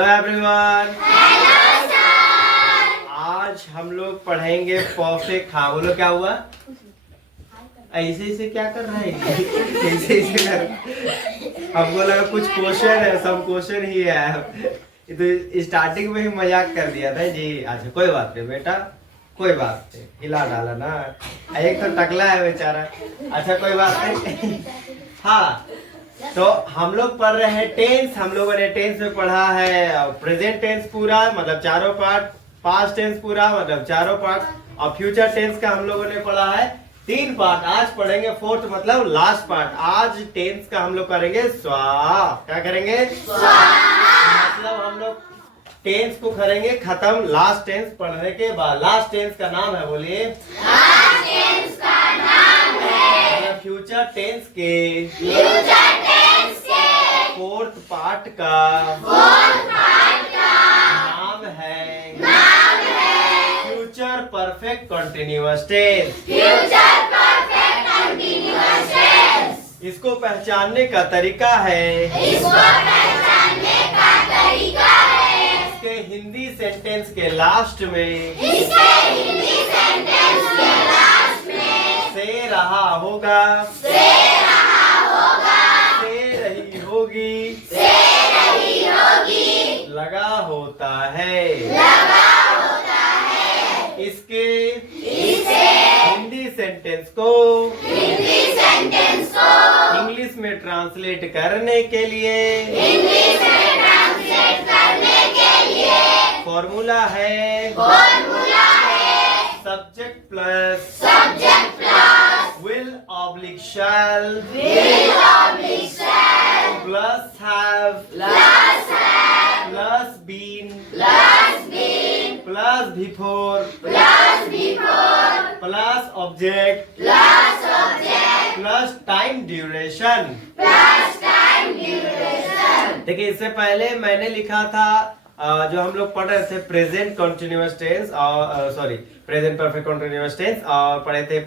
Hello everyone, आज हम लोग पढ़ेंगे परफेक्ट। हाँ बोलो, क्या हुआ? ऐसे ऐसे क्या कर रहा है? ऐसे ऐसे कर, हमको लगा कुछ क्वेश्चन है, सब क्वेश्चन ही है। तो स्टार्टिंग में ही मजाक कर दिया था जी। अच्छा कोई बात नहीं बेटा, कोई बात नहीं, हिला डाला ना। एक तो टकला है बेचारा। अच्छा कोई बात नहीं। हाँ, तो हम लोग पढ़ रहे हैं टेंस। हम लोगों ने टेंस में पढ़ा है प्रेजेंट टेंस पूरा, मतलब चारों पार्ट, पास्ट टेंस पूरा मतलब चारों पार्ट, और फ्यूचर टेंस का हम लोगों ने पढ़ा है 3 पार्ट। आज पढ़ेंगे 4th मतलब लास्ट पार्ट। आज टेंस का हम लोग करेंगे क्या करेंगे? मतलब हम लोग टेंस को करेंगे खत्म लास्ट टेंस पढ़ने के बाद। लास्ट टेंस का नाम है, बोलिए। लास्ट टेंस का नाम है फ्यूचर टेंस के 4th पार्ट का नाम है फ्यूचर परफेक्ट कंटिन्यूअस टेंस। इसको पहचानने का तरीका है, इसके हिंदी सेंटेंस के लास्ट में से रहा होगा, से रही होगी, लगा होता है। इसके हिंदी सेंटेंस को इंग्लिश में ट्रांसलेट करने के लिए फॉर्मूला है subject plus will oblique shall plus have plus been plus before plus object plus time duration। देखिए, इससे पहले मैंने लिखा था जो हम लोग पढ़ रहे थे प्रेजेंट कंटिन्यूअस टेंस और sorry present perfect continuous tense, और पढ़े थे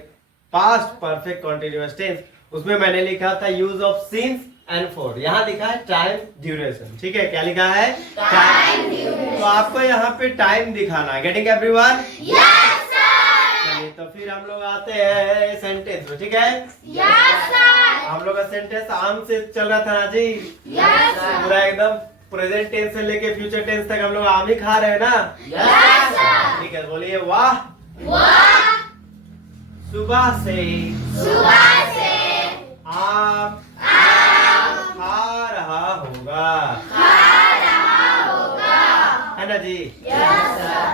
पास्ट परफेक्ट कंटिन्यूअस टेंस। उसमें मैंने लिखा था use of since and for. यहाँ लिखा है टाइम ड्यूरेशन। ठीक है, क्या लिखा है? Time duration. तो आपको यहाँ पे टाइम दिखाना है। Getting everyone? Yes sir. चलिए तो फिर हम लोग आते हैं सेंटेंस में। ठीक है, यस सर। हम लोग का सेंटेंस आम से चल रहा था ना जी। Yes sir. पूरा एकदम प्रेजेंट टेंस से लेके फ्यूचर टेंस तक हम लोग आम ही खा रहे हैं ना। Yes sir. ठीक है, बोलिए वाह। सुबह से आप खा रहा होगा, है ना जी।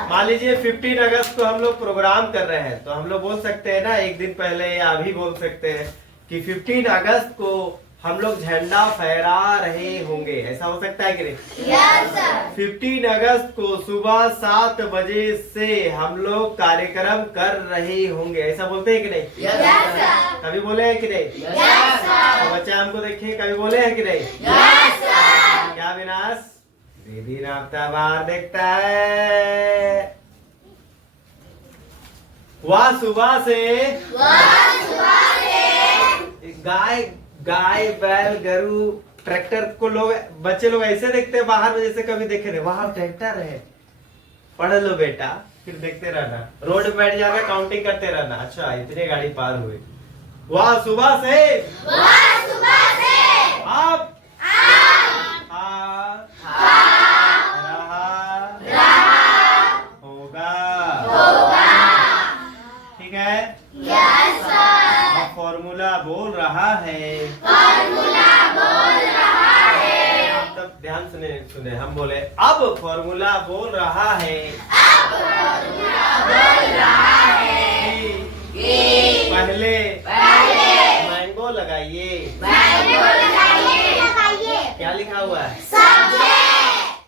मान लीजिए 15 अगस्त को हम लोग प्रोग्राम कर रहे हैं, तो हम लोग बोल सकते हैं ना एक दिन पहले, या अभी बोल सकते हैं कि 15 अगस्त को हम लोग झंडा फहरा रहे होंगे। ऐसा हो सकता है कि नहीं? Yes sir. 15 अगस्त को सुबह 7 बजे से हम लोग कार्यक्रम कर रहे होंगे। ऐसा बोलते हैं कि नहीं? Yes sir. कभी बोले हैं कि नहीं? Yes sir. तो बच्चे हमको देखे, कभी बोले हैं कि नहीं? Yes sir. क्या विनाश दीदी नापता बाहर देखता है। वह सुबह से गाय बैल गरु ट्रैक्टर को लोग, बच्चे लोग ऐसे देखते हैं बाहर में जैसे कभी देखे नहीं। वहां ट्रैक्टर है, पढ़ लो बेटा, फिर देखते रहना, रोड में बैठ जाना, काउंटिंग करते रहना। अच्छा इतने गाड़ी पार हुए। वह सुबह से अब होगा। ठीक है, फॉर्मूला बोल रहा है। आप तब ध्यान सुने हम बोले अब फॉर्मूला बोल रहा है। पहले मैंगो लगाइए। क्या लिखा हुआ है?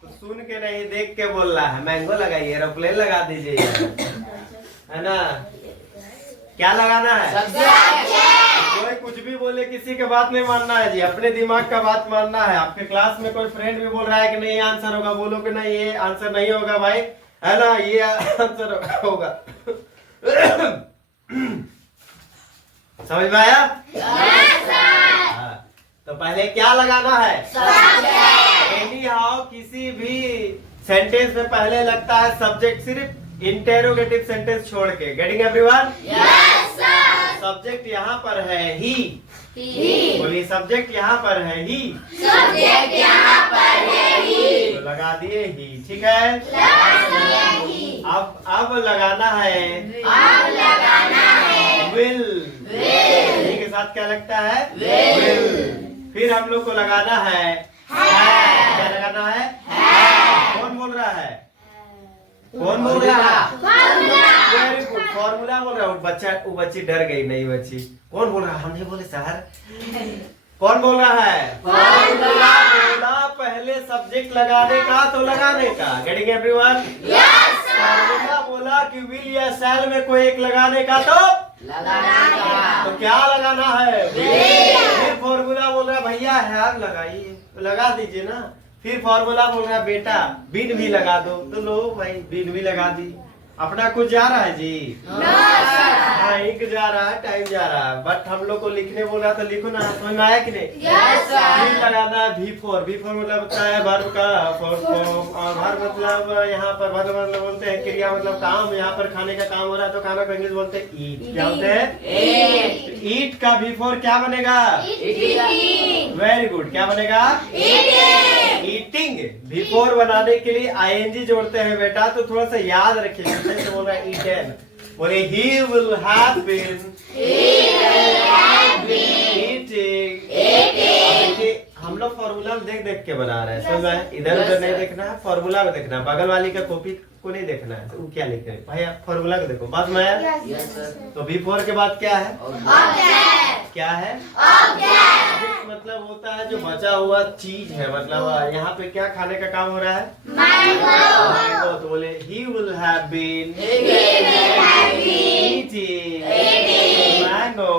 तो सुन के नहीं, देख के बोल रहा है। मैंगो लगाइए, एरोप्लेन लगा दीजिए, है ना। क्या लगाना है? कोई कुछ भी बोले, किसी के बात नहीं मानना है जी, अपने दिमाग का बात मानना है। आपके क्लास में कोई फ्रेंड भी बोल रहा है कि नहीं ये आंसर होगा, बोलो कि नहीं ये आंसर नहीं होगा भाई, है ना, ये आंसर होगा। समझ में आया? तो पहले क्या लगाना है? एनी हाउ किसी भी सेंटेंस में पहले लगता है सब्जेक्ट, सिर्फ इंटेरोगेटिव सेंटेंस छोड़ के। Getting everyone? Yes sir. Subject यहाँ पर है ही। बोलिए सब्जेक्ट यहाँ पर है ही। सब्जेक्ट यहाँ पर है ही। तो लगा दिए ही, ठीक है। अब लगाना है, अब लगाना है विल। ही के साथ क्या लगता है? विल। फिर हम लोग को लगाना है क्या लगाना है? कौन बोल रहा है? कौन बोल रहा है? वेरी गुड, फॉर्मूला बोल रहा है। वो बच्ची डर गई। नहीं बच्ची, कौन बोल रहा है? हम नहीं बोले सर। कौन बोल रहा है? फॉर्मूला बोला। पहले सब्जेक्ट लगाने का तो लगाने का। Getting everyone? Yes sir. Formula बोला कि विल या शैल में कोई एक लगाने का तो लगाने का। तो क्या लगाना है? फिर फॉर्मूला बोल रहा है भैया है आप लगाइए, लगा दीजिए ना। फिर फॉर्मूला बोल रहा है बेटा बिन भी लगा दो, तो लो भाई बिन भी लगा दी। अपना कुछ जा रहा है जी? हाँ, इंक जा रहा है, टाइम जा रहा है, बट हम लोग को लिखने बोल रहा तो लिखो ना। समझ में आया कि नहीं? Yes sir. फिर लगाना है V4। V4 मतलब होता है वर्ब का फॉर्म, और वर्ब मतलब यहाँ पर वर्ब मतलब बोलते हैं क्रिया, मतलब काम। यहाँ पर खाने का काम हो रहा है तो खाना को इंग्लिश बोलते हैं ईट। क्या बोलते हैं? ईट का V4 क्या बनेगा? वेरी गुड, क्या बनेगा? ईटिंग। V4 बनाने के लिए ING जोड़ते हैं बेटा, तो थोड़ा सा याद रखिए। जैसे बोल रहा है ईटेन, बोले he will have been eating। देखिए हम लोग फॉर्मूला में देख देख के बना रहे हैं, समझ में? इधर उधर नहीं देखना है, फॉर्मूला में देखना है। बगल वाली का कॉपी को नहीं देखना है। तो वो क्या लिख रहे हैं भाई, आप फॉर्मूला को देखो। बात में आया? तो V4 के बाद क्या है? क्या है? ऑब्जेक्ट मतलब होता है जो बचा हुआ चीज है। मतलब यहाँ पे क्या खाने का काम हो रहा है? मैंगो। तो बोले he will have been eating mango।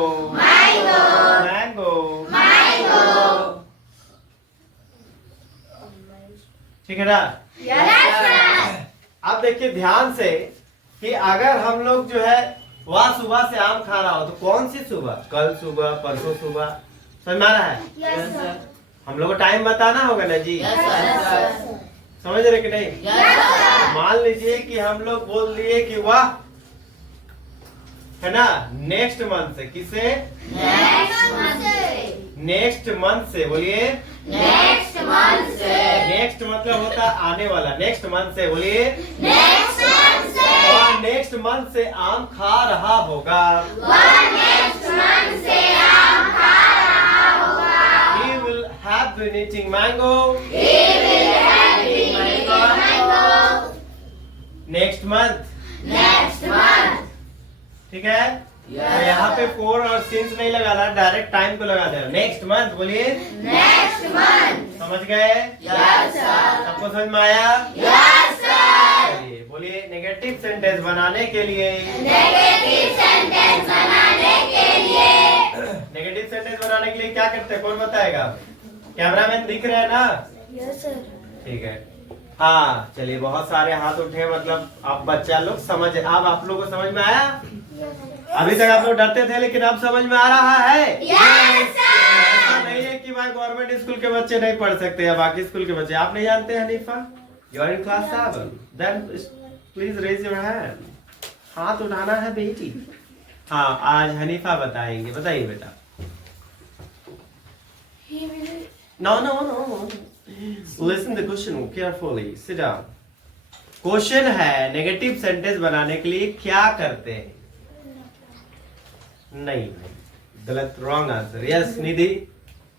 ठीक है ना? अब देखिए ध्यान से कि अगर हम लोग जो है वह सुबह से आम खा रहा हो, तो कौन सी सुबह? कल सुबह, परसों सुबह। समझ में आ रहा है? हम लोग को टाइम बताना होगा ना जी। समझ रहे कि नहीं? मान लीजिए कि हम लोग बोल दिए कि वाह, है ना, नेक्स्ट मंथ से। किसे? नेक्स्ट मंथ से। बोलिए नेक्स्ट मंथ से। नेक्स्ट मतलब होता है आने वाला। नेक्स्ट मंथ से। बोलिए नेक्स्ट मंथ से। वह नेक्स्ट मंथ से आम खा रहा होगा। वह नेक्स्ट मंथ से आम खा रहा होगा। He will have been eating mango। He will have been eating mango। Next month. Next month. ठीक है? तो यहाँ पे फोर और सिंस नहीं लगाना, डायरेक्ट टाइम को लगा देना। Next month. बोलिए नेक्स्ट मंथ। समझ गए? Yes sir. सबको समझ में आया? Yes sir. चलिए बोलिए नेगेटिव सेंटेंस बनाने के लिए। नेगेटिव सेंटेंस बनाने के लिए। नेगेटिव सेंटेंस बनाने के लिए क्या करते हैं, कौन बताएगा? कैमरामैन दिख रहे हैं ना? Yes sir. ठीक है। हाँ चलिए, बहुत सारे हाथ उठे, मतलब आप बच्चा लोग समझ, अब आप लोगों को समझ में आया? अभी तक आप लोग डरते थे, लेकिन अब समझ में आ रहा है? Yes sir. ऐसा नहीं है कि भाई गवर्नमेंट स्कूल के बच्चे नहीं पढ़ सकते या बाकी स्कूल के बच्चे। आप नहीं जानते Hanifa? You are in class 7, then please raise your hand. हाथ उठाना है बेटी। हाँ, आज हनीफा बताएंगे। बताइए बेटा। No no no, listen the question carefully, sit down. Question है नेगेटिव सेंटेंस बनाने के लिए क्या करते हैं? नहीं, गलत, wrong answer. Yes Nidhi?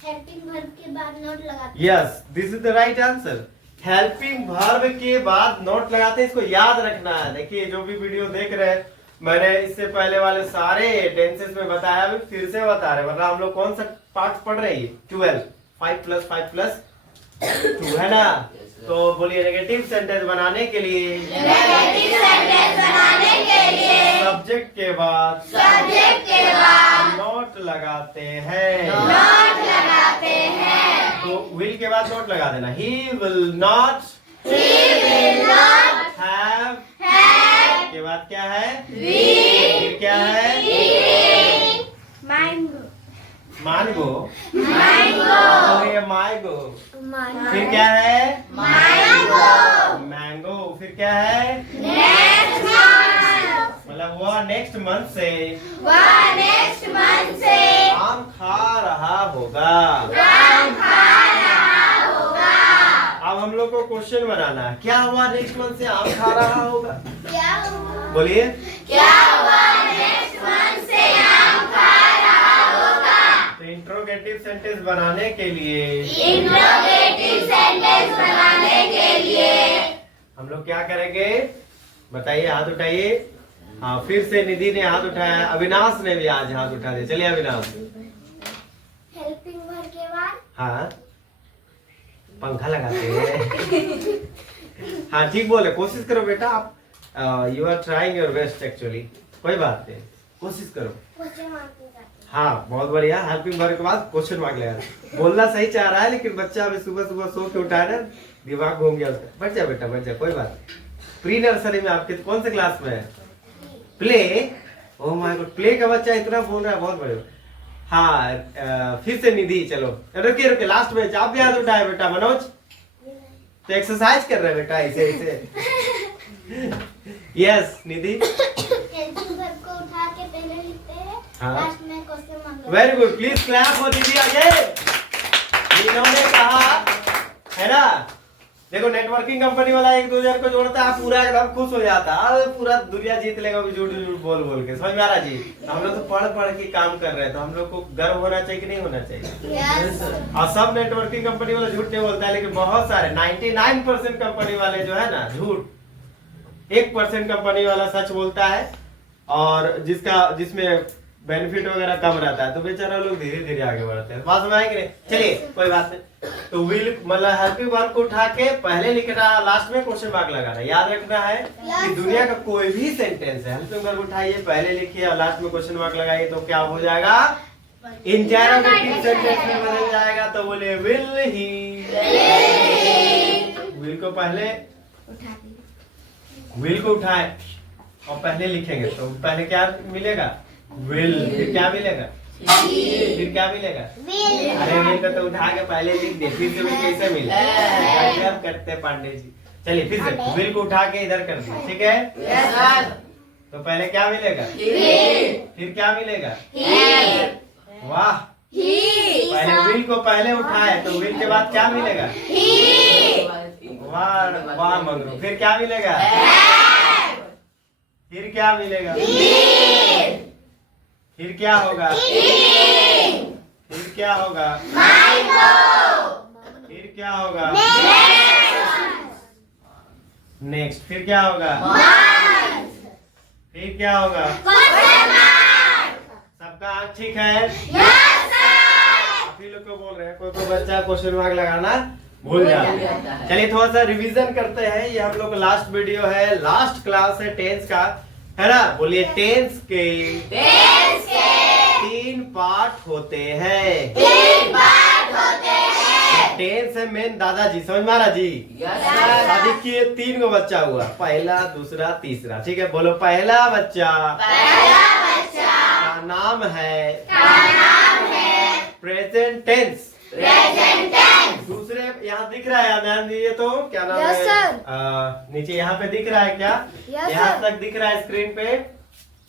Helping verb के बाद नोट लगाते। Yes, this is the right answer. Helping verb के बाद नोट लगाते हैं, इसको याद रखना है। देखिए जो भी वीडियो देख रहे हैं, मैंने इससे पहले वाले सारे टेंसेस में बताया, अभी फिर से बता रहे हैं। मतलब हम लोग कौन सा पार्ट पढ़ रहे हैं? 12, 5 + 5 + 2 है ना? तो बोलिए नेगेटिव सेंटेंस बनाने के लिए। नेगेटिव सेंटेंस बनाने के लिए सब्जेक्ट के बाद नोट लगाते हैं। नोट लगाते हैं। तो विल के बाद नोट लगा देना। He will not have के बाद क्या है? फिर क्या है? मानगो, मैंगो, बोलिए मायगो। फिर क्या है? Mango, mango. फिर क्या है? नेक्स्ट मंथ, मतलब वह नेक्स्ट मंथ से वह नेक्स्ट मंथ से आम खा रहा होगा। आम खा रहा होगा। अब हम लोग को क्वेश्चन बनाना है, क्या हुआ नेक्स्ट मंथ से आम खा रहा होगा? क्या हुआ? बोलिए। क्या हुआ नेक्स्ट मंथ से आम खा रहा होगा? तो इंट्रोगेटिव सेंटेंस बनाने के लिए इंट्रोगेटिव सेंटेंस बनाने के लिए हम लोग क्या करेंगे? बताइए, हाथ उठाइए। हाँ, फिर से निधि ने हाथ उठाया, अविनाश ने भी आज हाथ उठा दिया। चलिए अविनाश। हेल्पिंग वर्ब के बाद हाँ, पंखा लगाते हैं। हाँ ठीक बोले, कोशिश करो बेटा। आप you are trying your best actually. कोई बात नहीं, कोशिश करो। क्वेश्चन मार्क लगाते हाँ बहुत बढ़िया। हेल्पिंग वर्ब के बाद क्वेश्चन मार्क लगा। बोलना सही चाह रहा है, लेकिन बच्चा अभी सुबह सुबह सो के उठा है ना, दिमाग घूम गया उसका। बैठ जा बेटा, बैठ जा, कोई बात नहीं। प्री नर्सरी में आपके कौन से क्लास में है? Play. Oh my God, play का बच्चा इतना बोल रहा है, बहुत बढ़िया। हाँ, फिर से निधि। चलो रुके रुके, लास्ट में आप भी हाथ उठाए बेटा। मनोज तो एक्सरसाइज कर रहे बेटा, ऐसे ऐसे। यस निधि। हेल्पिंग वर्ब को उठा के पहले लिखते हैं, हाँ। लास्ट में question mark. Very good, please clap for दीदी अजय। इन्होंने कहा है ना, देखो नेटवर्किंग कंपनी वाला एक दूसरे को जोड़ता है, पूरा एकदम खुश हो जाता है, अरे पूरा दुनिया जीत लेगा झूठ झूठ बोल बोल के। समझ में आ रहा जी? हम लोग तो पढ़ पढ़ के काम कर रहे हैं, तो हम लोग को गर्व होना चाहिए कि नहीं होना चाहिए? यस। और सब नेटवर्किंग कंपनी वाला झूठ नहीं बोलता है, लेकिन बहुत सारे 99% कंपनी वाले जो है ना झूठ, 1% कंपनी वाला सच बोलता है, और जिसमें बेनिफिट वगैरह कम रहता है, तो बेचारा लोग धीरे धीरे आगे बढ़ते हैं। बात समझ आएगी नहीं? चलिए कोई बात नहीं। तो विल मतलब हेल्पिंग वर्ब को उठा के पहले लिखना, लास्ट में क्वेश्चन मार्क लगाना। याद रखना है कि दुनिया का कोई भी सेंटेंस है, हेल्पिंग वर्ब उठाइए, पहले लिखिए और लास्ट में क्वेश्चन मार्क लगाइए, तो क्या हो जाएगा? इंटरोगेटिव सेंटेंस में बदल जाएगा। तो बोले विल ही। विल को पहले, विल को उठाए और पहले लिखेंगे, तो पहले क्या मिलेगा? विल। फिर क्या मिलेगा? फिर क्या मिलेगा? अरे विल को तो उठा के पहले लिख दे, फिर से विल कैसे मिले? गजब करते पांडे जी। चलिए फिर से विल को उठा के इधर कर दिए, ठीक है? तो पहले क्या मिलेगा? फिर क्या मिलेगा? वाह, पहले विल को पहले उठाए, तो विल के बाद क्या मिलेगा? वाह वाह मंगरू। फिर क्या मिलेगा? फिर क्या मिलेगा? फिर क्या होगा? फिर क्या होगा? फिर क्या होगा? नेक्स्ट। फिर क्या होगा? फिर क्या होगा? सबका आंख ठीक है? आप ही लोग को बोल रहे हैं, कोई बच्चा क्वेश्चन मार्क लगाना भूल जाता है। चलिए थोड़ा सा रिवीजन करते हैं। ये हम लोग का लास्ट वीडियो है, लास्ट क्लास है टेंस का, है ना? बोलिए टेंस के 3 पार्ट होते हैं। टेंस है मेन दादाजी, समझ में आ रहा जी? शादी किए 3 गो बच्चा हुआ, पहला दूसरा तीसरा, ठीक है? बोलो पहला बच्चा का नाम है प्रेजेंट टेंस। दूसरे यहाँ दिख रहा है, ध्यान दीजिए तो, क्या नाम है? नीचे यहाँ पे दिख रहा है क्या? यहाँ तक दिख रहा है स्क्रीन पे,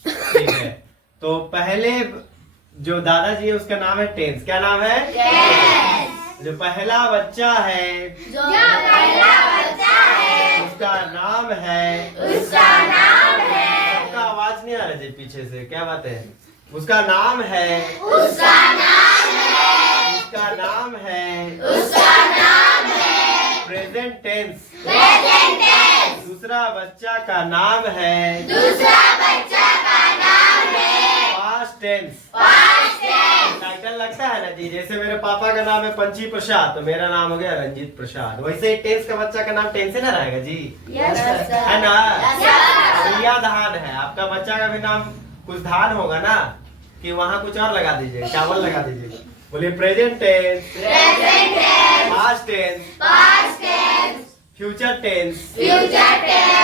ठीक है? तो पहले जो दादाजी है उसका नाम है टेंस। क्या नाम है? जो पहला बच्चा है उसका नाम है, सबका आवाज नहीं आ रहा जी पीछे से, क्या बात है? उसका नाम है प्रेजेंट टेंस। दूसरा बच्चा का नाम है पास्ट टेंस। टाइटल लगता है ना जी, जैसे मेरे पापा का नाम है पंची प्रसाद, तो मेरा नाम हो गया रंजीत प्रसाद। वैसे टेंस का बच्चा का नाम टेंस ना रहेगा जी, है ना? प्रिया धान है, आपका बच्चा का भी नाम कुछ धान होगा ना, कि वहाँ कुछ और लगा दीजिए, चावल लगा दीजिए। बोलिए present tense, past tense, future tense.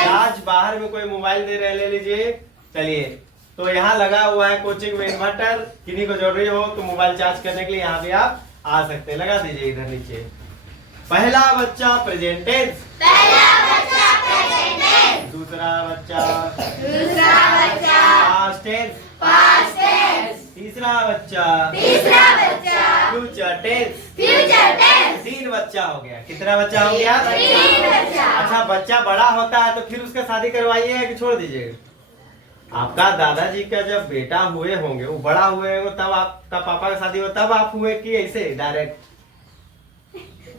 आज बाहर में कोई मोबाइल दे रहे, ले लीजिए। चलिए तो यहाँ लगा हुआ है कोचिंग में इन्वर्टर, किन्हीं को जरूरी हो तो मोबाइल चार्ज करने के लिए यहाँ भी आप आ सकते हैं। लगा दीजिए इधर नीचे। पहला बच्चा प्रेजेंट टेंस, दूसरा बच्चा पास्ट टेंस, तीसरा बच्चा फ्यूचर टेंस। 3 बच्चा हो गया। कितना बच्चा हो गया? 3 बच्चा। अच्छा, बच्चा बड़ा होता है तो फिर उसका शादी करवाइए कि छोड़ दीजिएगा? आपका दादाजी का जब बेटा हुए होंगे, वो बड़ा हुए होंगे, तब आपका पापा का शादी हो, तब आप हुए कि ऐसे डायरेक्ट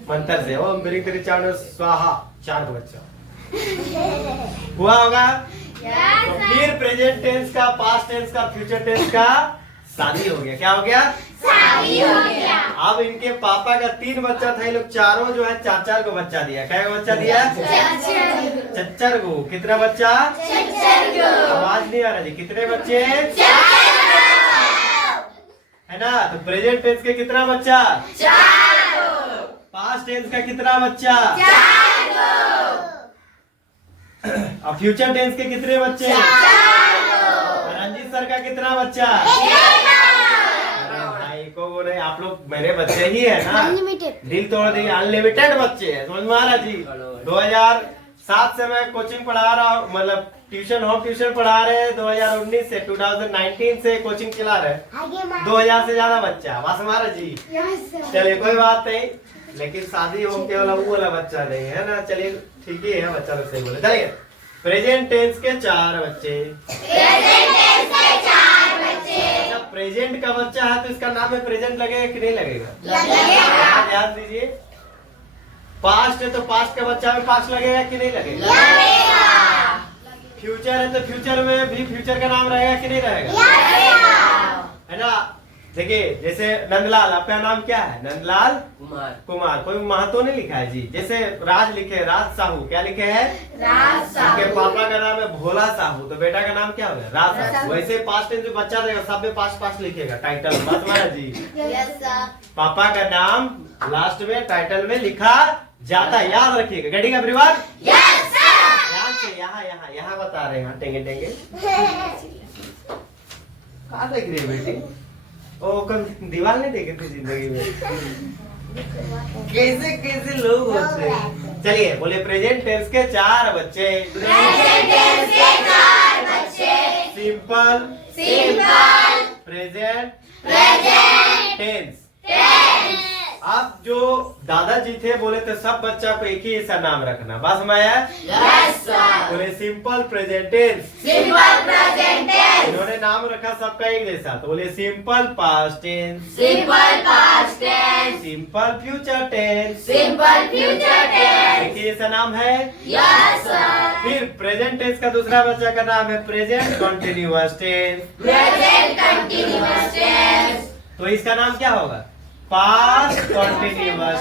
मंत्र से ओम बिरिक बिरिक चावल स्वाहा 4 बच्चा हुआ होगा? तो फिर प्रेजेंट टेंस का, पास्ट टेंस का, फ्यूचर टेंस का शादी हो गया। क्या हो गया? शादी हो गया। अब इनके पापा का 3 बच्चा था, ये लोग चारों जो है 4-4 को बच्चा दिया। क्या बच्चा दिया? चच्चर को। कितना बच्चा? आवाज नहीं आ रहा जी। कितने बच्चे है ना? तो प्रेजेंट टेंस के कितना बच्चा? 4। पास्ट टेंस का कितना बच्चा? 4। और फ्यूचर टेंस के कितने बच्चे? 4। रंजीत सर का कितना बच्चा? भाई को वो नहीं, आप लोग मेरे बच्चे ही है ना, दिल तोड़ दिए। अनलिमिटेड बच्चे है, समझ में आ रहा जी? 2007 से मैं कोचिंग पढ़ा रहा हूँ, मतलब ट्यूशन, होम ट्यूशन पढ़ा रहे हैं। 2019 से 2019 से कोचिंग चला रहे हैं। 2000 से ज्यादा बच्चा, बस हमारा जी। चलिए कोई बात नहीं, लेकिन शादी होम केवल वो वाला बच्चा नहीं है ना। चलिए ठीक ही है, बच्चा लोग सही बोले। चलिए प्रेजेंट टेंस के 4 बच्चे। अच्छा, प्रेजेंट का बच्चा है तो इसका नाम में प्रेजेंट लगेगा कि नहीं लगेगा? ध्यान दीजिए। पास्ट है तो पास्ट का बच्चा में पास्ट लगेगा कि नहीं लगेगा? फ्यूचर है तो फ्यूचर में भी फ्यूचर का नाम रहेगा कि नहीं रहेगा? है ना? देखिए जैसे नंदलाल, आपका नाम क्या है? नंदलाल कुमार। कोई महतो नहीं लिखा है जी। जैसे राज लिखे, राज साहू। क्या लिखे हैं? राज साहू। आपके पापा का नाम है भोला साहू, तो बेटा का नाम क्या होगा? राज साहू। वैसे पास्ट टेंस जो बच्चा रहेगा सब में पास्ट पास्ट लिखेगा टाइटल। मत मारा जी। पापा का नाम लास्ट में टाइटल में लिखा जाता है, याद रखिएगा। गड़ी का परिवार ध्यान से यहाँ यहाँ यहाँ बता रहे हैं। टेंगे टेंगे कहाँ देख रही है बेटी? ओ कभी दीवार नहीं देखे थे जिंदगी में? कैसे कैसे लोग होते हैं। चलिए बोले प्रेजेंट टेंस के 4 बच्चे। Simple present tense. अब जो दादाजी थे बोले थे सब बच्चा को एक ही ऐसा नाम रखना। बस मैं बोले सिंपल प्रेजेंट टेंस। इन्होंने नाम रखा सबका एक जैसा, तो बोले simple past tense, simple future tense. एक ही ऐसा नाम है। फिर प्रेजेंट टेंस का दूसरा बच्चा का नाम है प्रेजेंट कंटिन्यूअस टेंस। तो इसका नाम क्या होगा? Past continuous.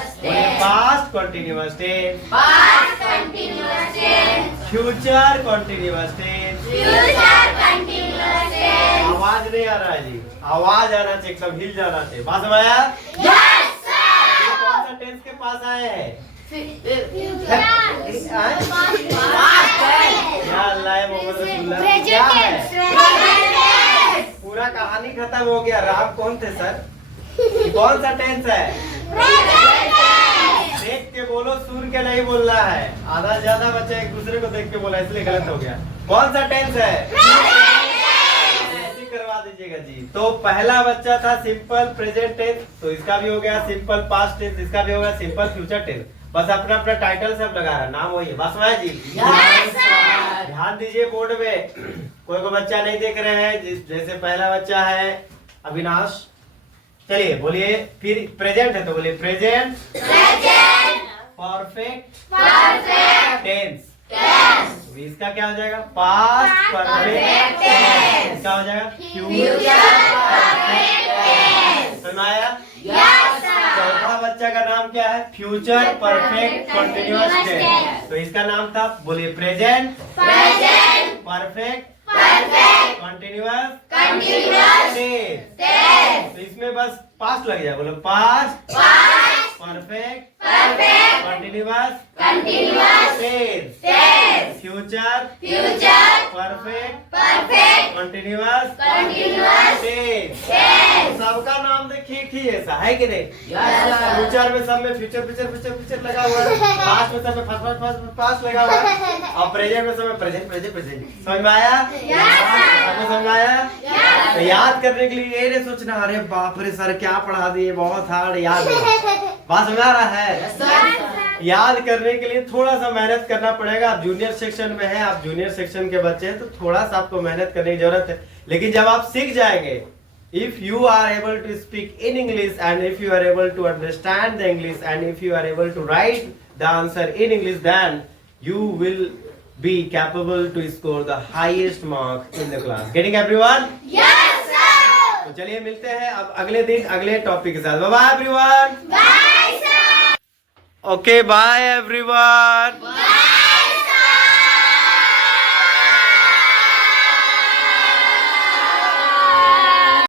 Past continuous tense, future continuous tense. आवाज नहीं आ रहा है जी, आवाज आना चाहिए, एकदम हिल जाना चाहिए। बात समझाया? कौन सा टेंस के पास आए हैं? पूरा कहानी खत्म हो गया। राम कौन थे सर? कौन सा टेंस है? देख के बोलो, सुन के नहीं बोलना है। आधा ज्यादा बच्चा एक दूसरे को देख के बोला, इसलिए गलत हो गया। कौन सा टेंस है? ऐसी करवा दीजिएगा जी। तो पहला बच्चा था सिंपल प्रेजेंट टेंस, तो इसका भी हो गया सिंपल पास्ट टेंस, इसका भी हो गया सिंपल फ्यूचर टेंस। बस अपना अपना टाइटल सब लगा रहा, नाम वही है। बस मैं जी ध्यान दीजिए बोर्ड में। कोई को बच्चा नहीं देख रहे हैं, जैसे पहला बच्चा है अविनाश। चलिए बोलिए, फिर प्रेजेंट है तो बोलिए प्रेजेंट परफेक्ट टेंस। इसका क्या हो जाएगा? Past perfect tense. इसका हो जाएगा फ्यूचर परफेक्ट टेंस। सुनाया? चौथा बच्चा का नाम क्या है? Future perfect continuous tense. तो इसका नाम था, बोलिए प्रेजेंट परफेक्ट कंटिन्यूअस टेंस। तो इसमें बस पास्ट लग जाए, बोलो past perfect continuous tense. Future, future, perfect, perfect, continuous, continuous, tense. tense. सबका नाम देखिए एक ही ऐसा है कि नहीं? Yes, sir. फ्यूचर में सब में फ्यूचर फ्यूचर फ्यूचर फ्यूचर लगा हुआ है, पास्ट में सब में पास्ट लगा हुआ है, और प्रेजेंट में सब में प्रेजेंट प्रेजेंट प्रेजेंट। समझ में आया? Yes, sir. आपको समझ में आया? Yes. तो याद करने के लिए ये नहीं सोचना अरे बाप रे सर क्या पढ़ा दिए, बहुत हार्ड याद नहीं। बात समझ आ रहा है? याद करने के लिए थोड़ा सा मेहनत करना पड़ेगा। आप जूनियर सेक्शन में हैं, आप जूनियर सेक्शन के बच्चे हैं, तो थोड़ा सा आपको मेहनत करने की जरूरत है। लेकिन जब आप सीख जाएंगे, if you are able to speak in English and if you are able to understand the English and if you are able to write the answer in English, then you will be capable to score the highest mark in the class. Getting everyone? Yes, sir. तो चलिए मिलते हैं अब अगले दिन अगले topic के साथ। Bye bye everyone. Bye, sir. Okay bye everyone. Bye.